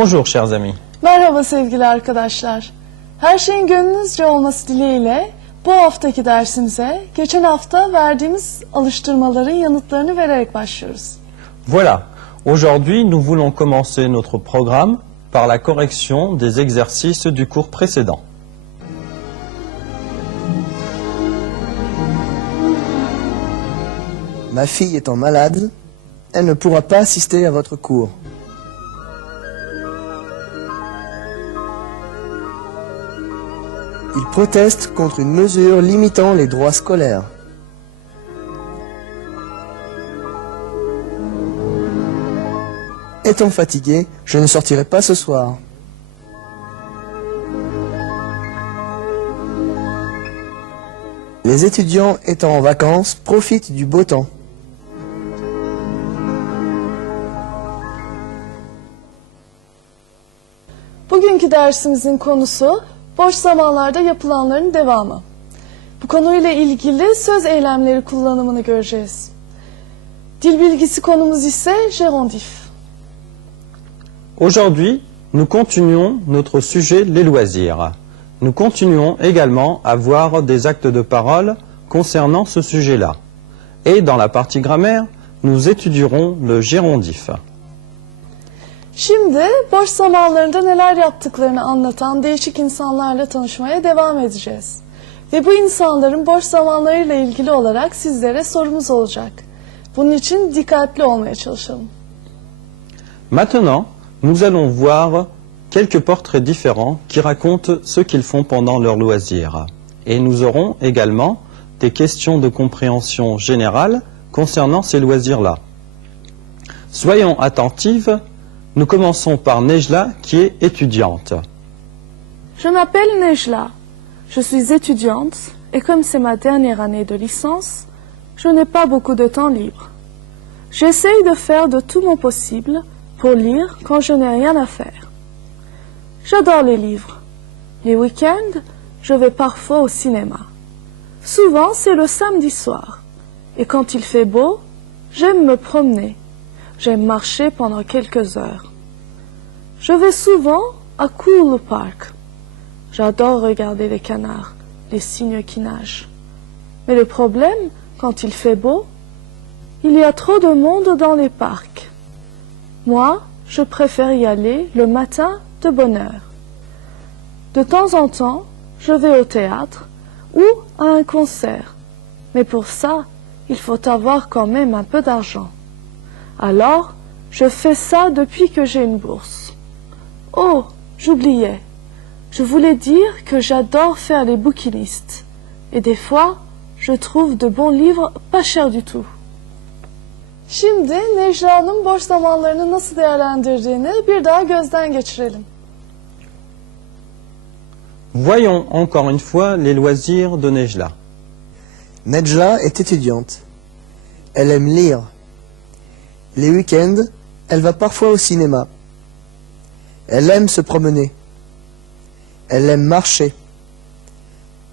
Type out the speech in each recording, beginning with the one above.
Bonjour chers amis. Merhaba sevgili arkadaşlar. Her şeyin gönlünüzce olması dileğiyle bu haftaki dersimize geçen hafta verdiğimiz alıştırmaların yanıtlarını vererek başlıyoruz. Voilà, aujourd'hui nous voulons commencer notre programme par la correction des exercices du cours précédent. Ma fille étant malade, elle ne pourra pas assister à votre cours. Il proteste contre une mesure limitant les droits scolaires. Étant fatigué, je ne sortirai pas ce soir. Les étudiants étant en vacances profitent du beau temps. Bugünkü dersimizin konusu boş zamanlarda yapılanların devamı. Bu konuyla ilgili söz eylemleri kullanımını göreceğiz. Dil bilgisi konumuz ise gérondif. Aujourd'hui, nous continuons notre sujet les loisirs. Nous continuons également à voir des actes de parole concernant ce sujet-là. Et dans la partie grammaire, nous étudierons le gérondif. Şimdi boş zamanlarında neler yaptıklarını anlatan değişik insanlarla tanışmaya devam edeceğiz. Ve bu insanların boş zamanlarıyla ilgili olarak sizlere sorumuz olacak. Bunun için dikkatli olmaya çalışalım. Maintenant, nous allons voir quelques portraits différents qui racontent ce qu'ils font pendant leurs loisirs. Et nous aurons également des questions de compréhension générale concernant ces loisirs-là. Soyons attentives. Nous commençons par Nejla qui est étudiante. Je m'appelle Nejla. Je suis étudiante et comme c'est ma dernière année de licence, je n'ai pas beaucoup de temps libre. J'essaye de faire de tout mon possible pour lire quand je n'ai rien à faire. J'adore les livres. Les week-ends, je vais parfois au cinéma. Souvent, c'est le samedi soir. Et quand il fait beau, j'aime me promener. J'aime marcher pendant quelques heures. Je vais souvent à Coole Park. J'adore regarder les canards, les cygnes qui nagent. Mais le problème, quand il fait beau, il y a trop de monde dans les parcs. Moi, je préfère y aller le matin de bonne heure. De temps en temps, je vais au théâtre ou à un concert. Mais pour ça, il faut avoir quand même un peu d'argent. Alors, je fais ça depuis que j'ai une bourse. Oh, j'oubliais. Je voulais dire que j'adore faire les bouquinistes. Et des fois, je trouve de bons livres pas chers du tout. Şimdi Necla'nın boş zamanlarını nasıl değerlendirdiğini bir daha gözden geçirelim. Voyons encore une fois les loisirs de Nejla. Nejla est étudiante. Elle aime lire. Les week-ends, elle va parfois au cinéma. Elle aime se promener. Elle aime marcher.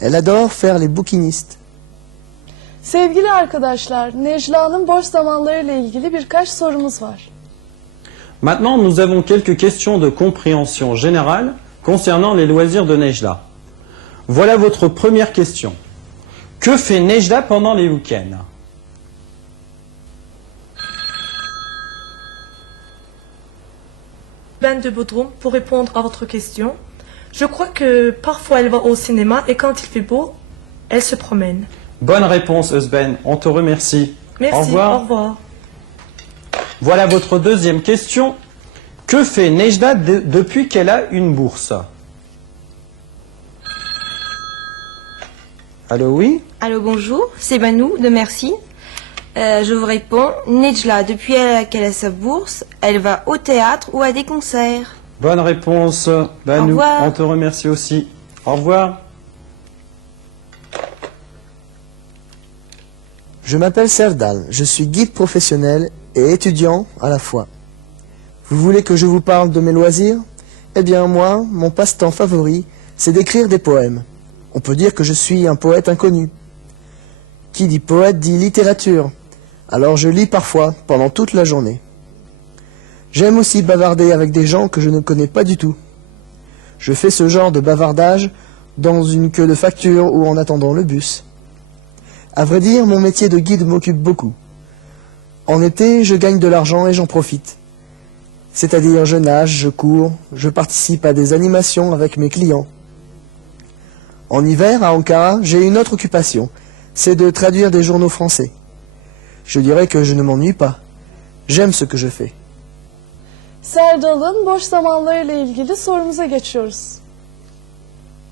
Elle adore faire les bouquinistes. Sevgili arkadaşlar, Necla'nın boş zamanlarıyla ilgili birkaç sorumuz var. Maintenant, nous avons quelques questions de compréhension générale concernant les loisirs de Nejla. Voilà votre première question. Que fait Nejla pendant les week-ends? Ben de Bodrum, pour répondre à votre question, je crois que parfois elle va au cinéma et quand il fait beau, elle se promène. Bonne réponse, Özben. On te remercie. Merci, Au revoir. au revoir. Voilà votre deuxième question. Que fait Nejla depuis qu'elle a une bourse? Allô, oui? Allô, bonjour, c'est Banou de Merci. Je vous réponds, Nejla, depuis qu'elle a sa bourse, elle va au théâtre ou à des concerts. Bonne réponse, Banou. Au revoir. On te remercie aussi. Au revoir. Je m'appelle Serdal, je suis guide professionnel et étudiant à la fois. Vous voulez que je vous parle de mes loisirs? Eh bien moi, mon passe-temps favori, c'est d'écrire des poèmes. On peut dire que je suis un poète inconnu. Qui dit poète dit littérature. Alors je lis parfois pendant toute la journée. J'aime aussi bavarder avec des gens que je ne connais pas du tout. Je fais ce genre de bavardage dans une queue de facture ou en attendant le bus. À vrai dire, mon métier de guide m'occupe beaucoup. En été, je gagne de l'argent et j'en profite. C'est-à-dire, je nage, je cours, je participe à des animations avec mes clients. En hiver, à Ankara, j'ai une autre occupation, c'est de traduire des journaux français. Je dirais que je ne m'ennuie pas. J'aime ce que je fais. Serdal'ın boş zamanlarıyla ilgili sorumuza geçiyoruz.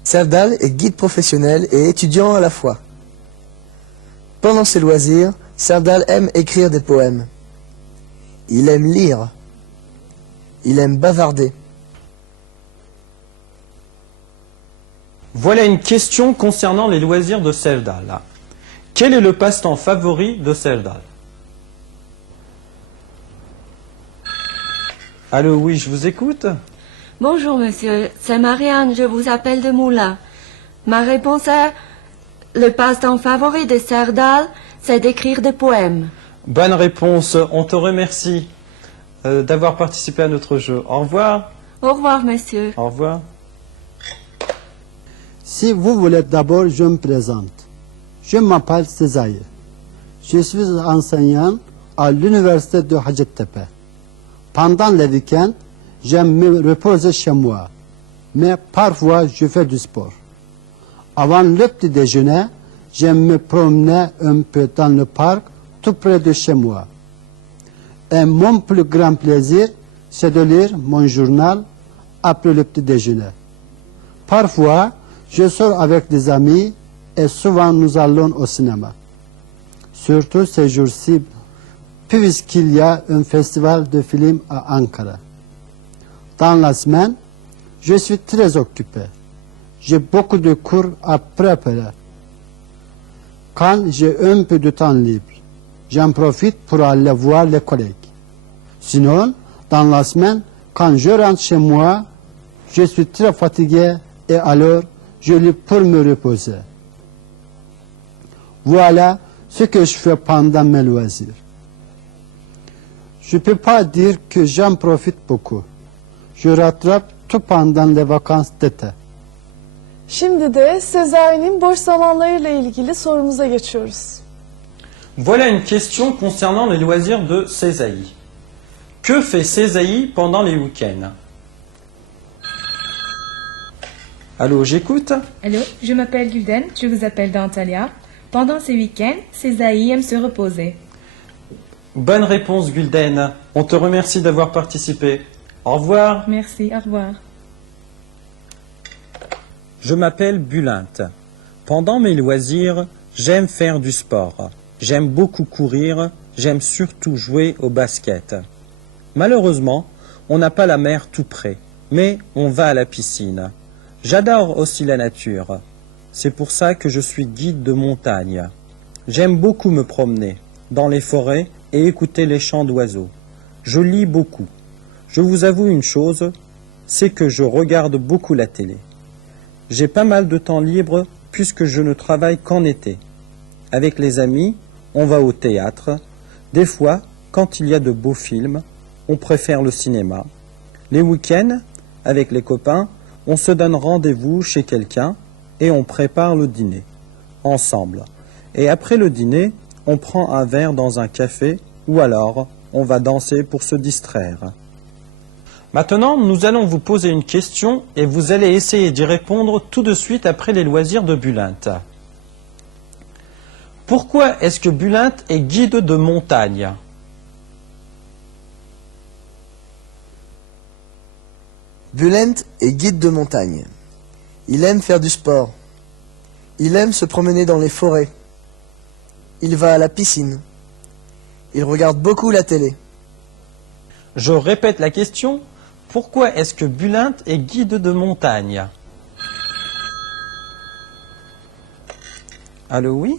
Serdal est guide professionnel et étudiant à la fois. Pendant ses loisirs, Serdal aime écrire des poèmes. Il aime lire. Il aime bavarder. Voilà une question concernant les loisirs de Serdal. Quel est le passe-temps favori de Serdal? Allô, oui, je vous écoute. Bonjour monsieur, c'est Marianne, je vous appelle de Moulins. Ma réponse est, le passe-temps favori de Serdal, c'est d'écrire des poèmes. Bonne réponse, on te remercie d'avoir participé à notre jeu. Au revoir. Au revoir monsieur. Au revoir. Si vous voulez d'abord, je me présente. Je m'appelle Sezai. Je suis enseignant à l'université de Hacettepe. Pendant le week-end, j'aime me reposer chez moi, mais parfois je fais du sport. Avant le petit déjeuner, j'aime me promener un peu dans le parc tout près de chez moi. Et mon plus grand plaisir, c'est de lire mon journal après le petit déjeuner. Parfois, je sors avec des amis et souvent nous allons au cinéma. Surtout ces jours-ci, puisqu'il y a un festival de films à Ankara. Dans la semaine, je suis très occupé. J'ai beaucoup de cours à préparer. Quand j'ai un peu de temps libre, j'en profite pour aller voir les collègues. Sinon, dans la semaine, quand je rentre chez moi, je suis très fatigué et alors je lis pour me reposer. Voilà ce que je fais pendant mes loisirs. Je ne peux pas dire que j'en profite beaucoup. Je rattrape tout pendant les vacances d'été. Şimdi de Sezai'nin boş zamanlarıyla ilgili sorumuza geçiyoruz. Voilà une question concernant les loisirs de Sezai. Que fait Sezai pendant les week-ends? Allô, j'écoute. Allô, je m'appelle Gulden, je vous appelle d'Antalya. Pendant ces week-ends, Sezai aime se reposer. Bonne réponse, Gulden. On te remercie d'avoir participé. Au revoir. Merci, au revoir. Je m'appelle Bulinte. Pendant mes loisirs, j'aime faire du sport. J'aime beaucoup courir. J'aime surtout jouer au basket. Malheureusement, on n'a pas la mer tout près, mais on va à la piscine. J'adore aussi la nature. C'est pour ça que je suis guide de montagne. J'aime beaucoup me promener dans les forêts et écouter les chants d'oiseaux. Je lis beaucoup. Je vous avoue une chose, c'est que je regarde beaucoup la télé. J'ai pas mal de temps libre puisque je ne travaille qu'en été. Avec les amis, on va au théâtre. Des fois, quand il y a de beaux films, on préfère le cinéma. Les week-ends, avec les copains, on se donne rendez-vous chez quelqu'un et on prépare le dîner, ensemble. Et après le dîner, on prend un verre dans un café ou alors on va danser pour se distraire. Maintenant, nous allons vous poser une question et vous allez essayer d'y répondre tout de suite après les loisirs de Bulinte. Pourquoi est-ce que Bulinte est guide de montagne? Bulent est guide de montagne. Il aime faire du sport. Il aime se promener dans les forêts. Il va à la piscine. Il regarde beaucoup la télé. Je répète la question. Pourquoi est-ce que Bulinte est guide de montagne? Allô, oui?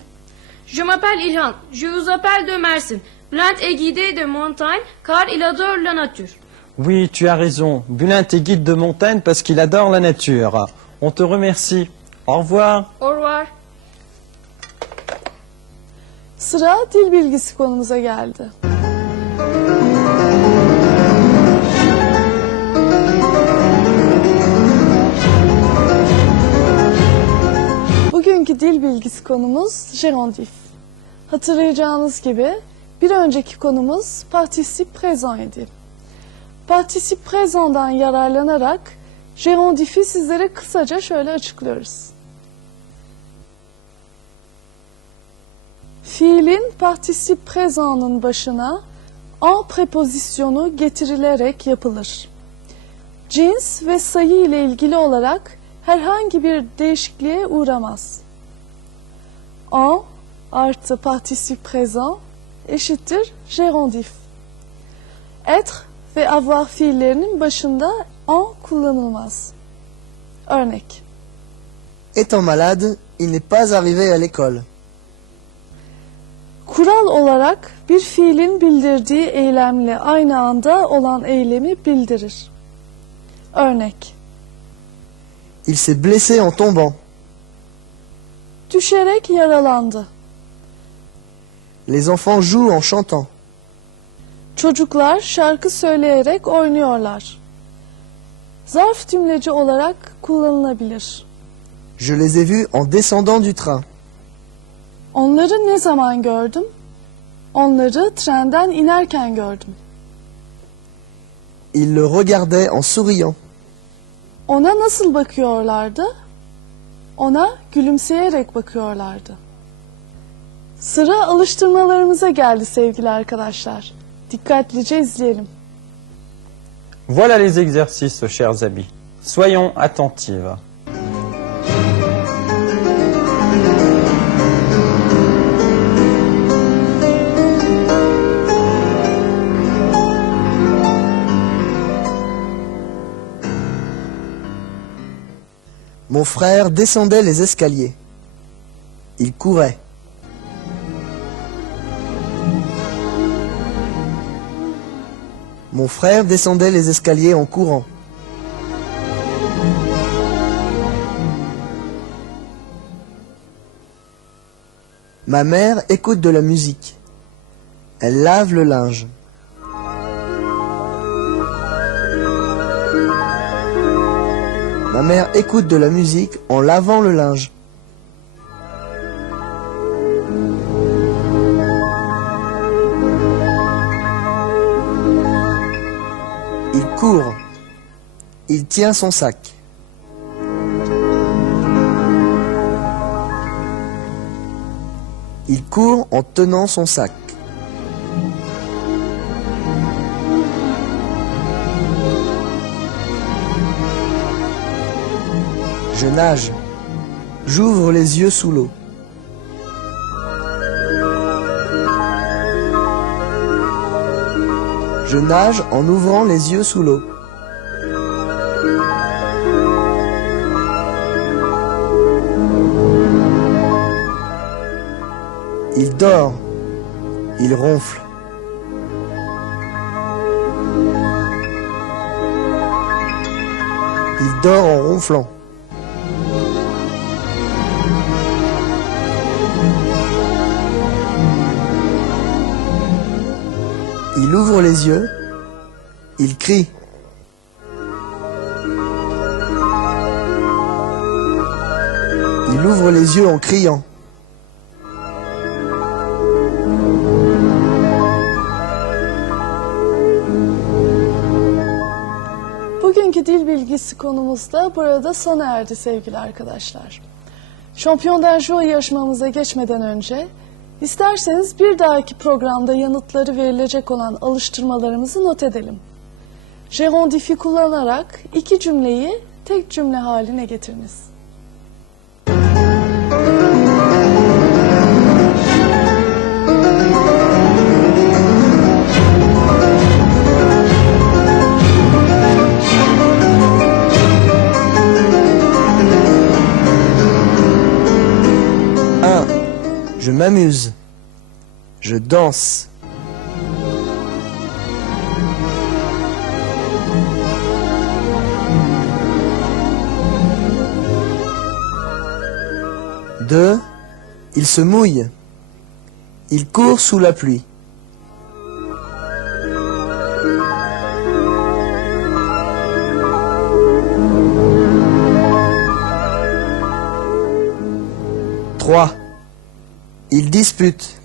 Je m'appelle Ilhan, je vous appelle de Mersin. Bülent est guidé de montagne car il adore la nature. Oui, tu as raison. Bulinte est guide de montagne parce qu'il adore la nature. On te remercie. Au revoir. Au revoir. Sıra dil bilgisi konumuza geldi. dil bilgisi konumuz gerondif. Hatırlayacağınız gibi bir önceki konumuz participe présent idi. Participe présent'dan yararlanarak gerondifi sizlere kısaca şöyle açıklıyoruz. Fiilin participe présent'ın başına en prepozisyonu getirilerek yapılır. Cins ve sayı ile ilgili olarak herhangi bir değişikliğe uğramaz. En artı participe présent eşittir gerondif. Être ve avoir fiillerinin başında en kullanılmaz. Örnek. Étant malade, il n'est pas arrivé à l'école. Kural olarak bir fiilin bildirdiği eylemle aynı anda olan eylemi bildirir. Örnek. Il s'est blessé en tombant. Düşerek yaralandı. Les enfants jouent en chantant. Çocuklar şarkı söyleyerek oynuyorlar. Zarf tümleci olarak kullanılabilir. Je les ai vus en descendant du train. Onları ne zaman gördüm? Onları trenden inerken gördüm. Ils le regardaient en souriant. Ona nasıl bakıyorlardı? Ona gülümseyerek bakıyorlardı. Sıra alıştırmalarımıza geldi sevgili arkadaşlar. Dikkatlice izleyelim. Voilà les exercices, chers amis. Soyons attentifs. Mon frère descendait les escaliers. Il courait. Mon frère descendait les escaliers en courant. Ma mère écoute de la musique. Elle lave le linge. Ma mère écoute de la musique en lavant le linge. Il court. Il tient son sac. Il court en tenant son sac. Je nage. J'ouvre les yeux sous l'eau. Je nage en ouvrant les yeux sous l'eau. Il dort. Il ronfle. Il dort en ronflant. Il ouvre les yeux. Il crie. Il ouvre les yeux en criant. Bugünkü dil bilgisi konumuz da burada sona erdi sevgili arkadaşlar. Şampiyon d'Anjou yarışmamıza geçmeden önce isterseniz bir dahaki programda yanıtları verilecek olan alıştırmalarımızı not edelim. Gerondifi kullanarak iki cümleyi tek cümle haline getiriniz. Je m'amuse. Je danse. 2. Il se mouille. Il court sous la pluie. 3. 3. Ils disputent.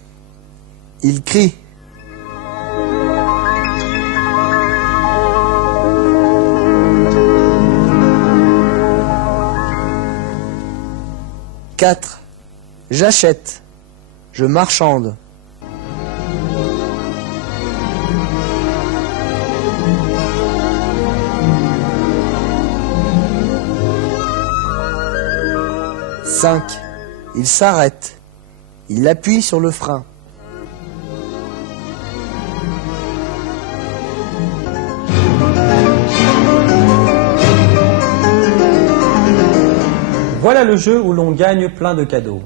Ils crient. 4. J'achète. Je marchande. 5. Il s'arrête. Il appuie sur le frein. 6. Voilà le jeu où l'on gagne plein de cadeaux.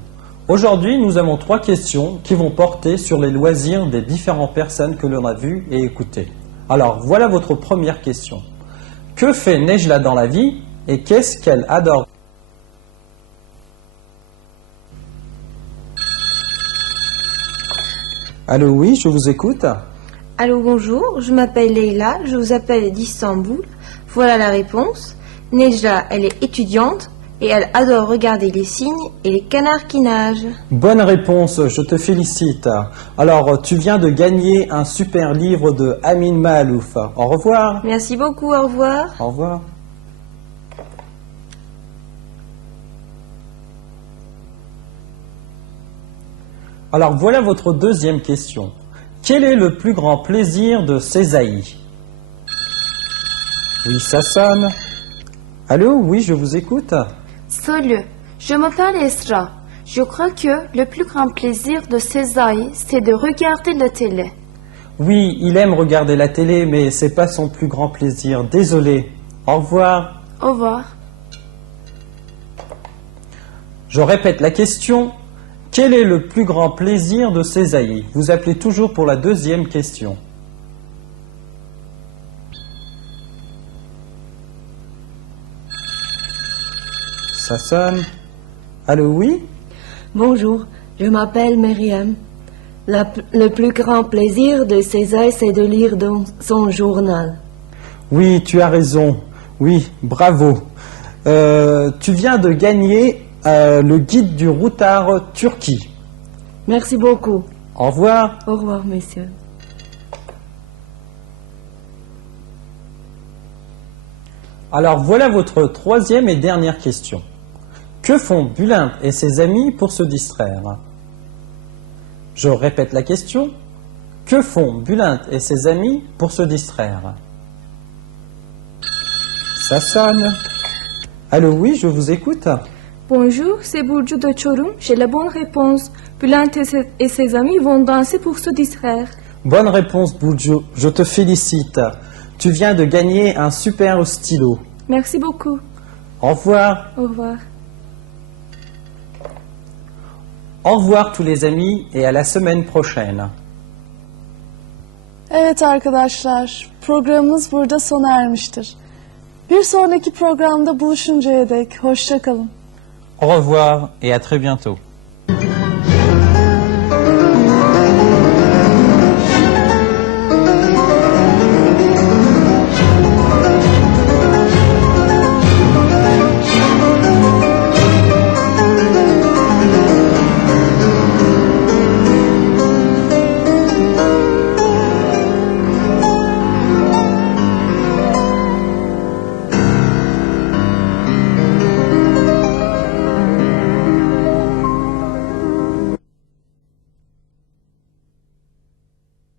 Aujourd'hui, nous avons 3 questions qui vont porter sur les loisirs des différentes personnes que l'on a vues et écoutées. Alors, voilà votre première question. Que fait Nejla dans la vie et qu'est-ce qu'elle adore? Allô, oui, je vous écoute. Allô, bonjour, je m'appelle Leïla, je vous appelle d'Istanbul. Voilà la réponse. Nejla, elle est étudiante et elle adore regarder les cygnes et les canards qui nagent. Bonne réponse, je te félicite. Alors, tu viens de gagner un super livre de Amin Mahalouf. Au revoir. Merci beaucoup, au revoir. Au revoir. Alors, voilà votre deuxième question. Quel est le plus grand plaisir de Sézaï? Oui, ça sonne. Allô, oui, je vous écoute. Salut, je m'appelle Esra. Je crois que le plus grand plaisir de Sézaï, c'est de regarder la télé. Oui, il aime regarder la télé, mais c'est pas son plus grand plaisir. Désolé. Au revoir. Au revoir. Je répète la question. Quel est le plus grand plaisir de Sézaï? Vous appelez toujours pour la deuxième question. Ça sonne. Allô, oui? Bonjour, je m'appelle Myriam. Le plus grand plaisir de Sézaï, c'est de lire dans son journal. Oui, tu as raison. Oui, bravo. Tu viens de gagner le guide du routard Turquie. Merci beaucoup. Au revoir. Au revoir, monsieur. Alors voilà votre troisième et dernière question. Que font Bülent et ses amis pour se distraire? Je répète la question. Que font Bülent et ses amis pour se distraire? Ça sonne. Allô, oui, je vous écoute. Bonjour, c'est Burcu de Çorum. J'ai la bonne réponse. Bülent et ses amis vont danser pour se distraire. Bonne réponse, Burcu. Je te félicite. Tu viens de gagner un super stylo. Merci beaucoup. Au revoir. Au revoir. Au revoir tous les amis et à la semaine prochaine. Evet arkadaşlar, programımız burada sona ermiştir. Bir sonraki programda buluşuncaya dek hoşça kalın. Au revoir et à très bientôt.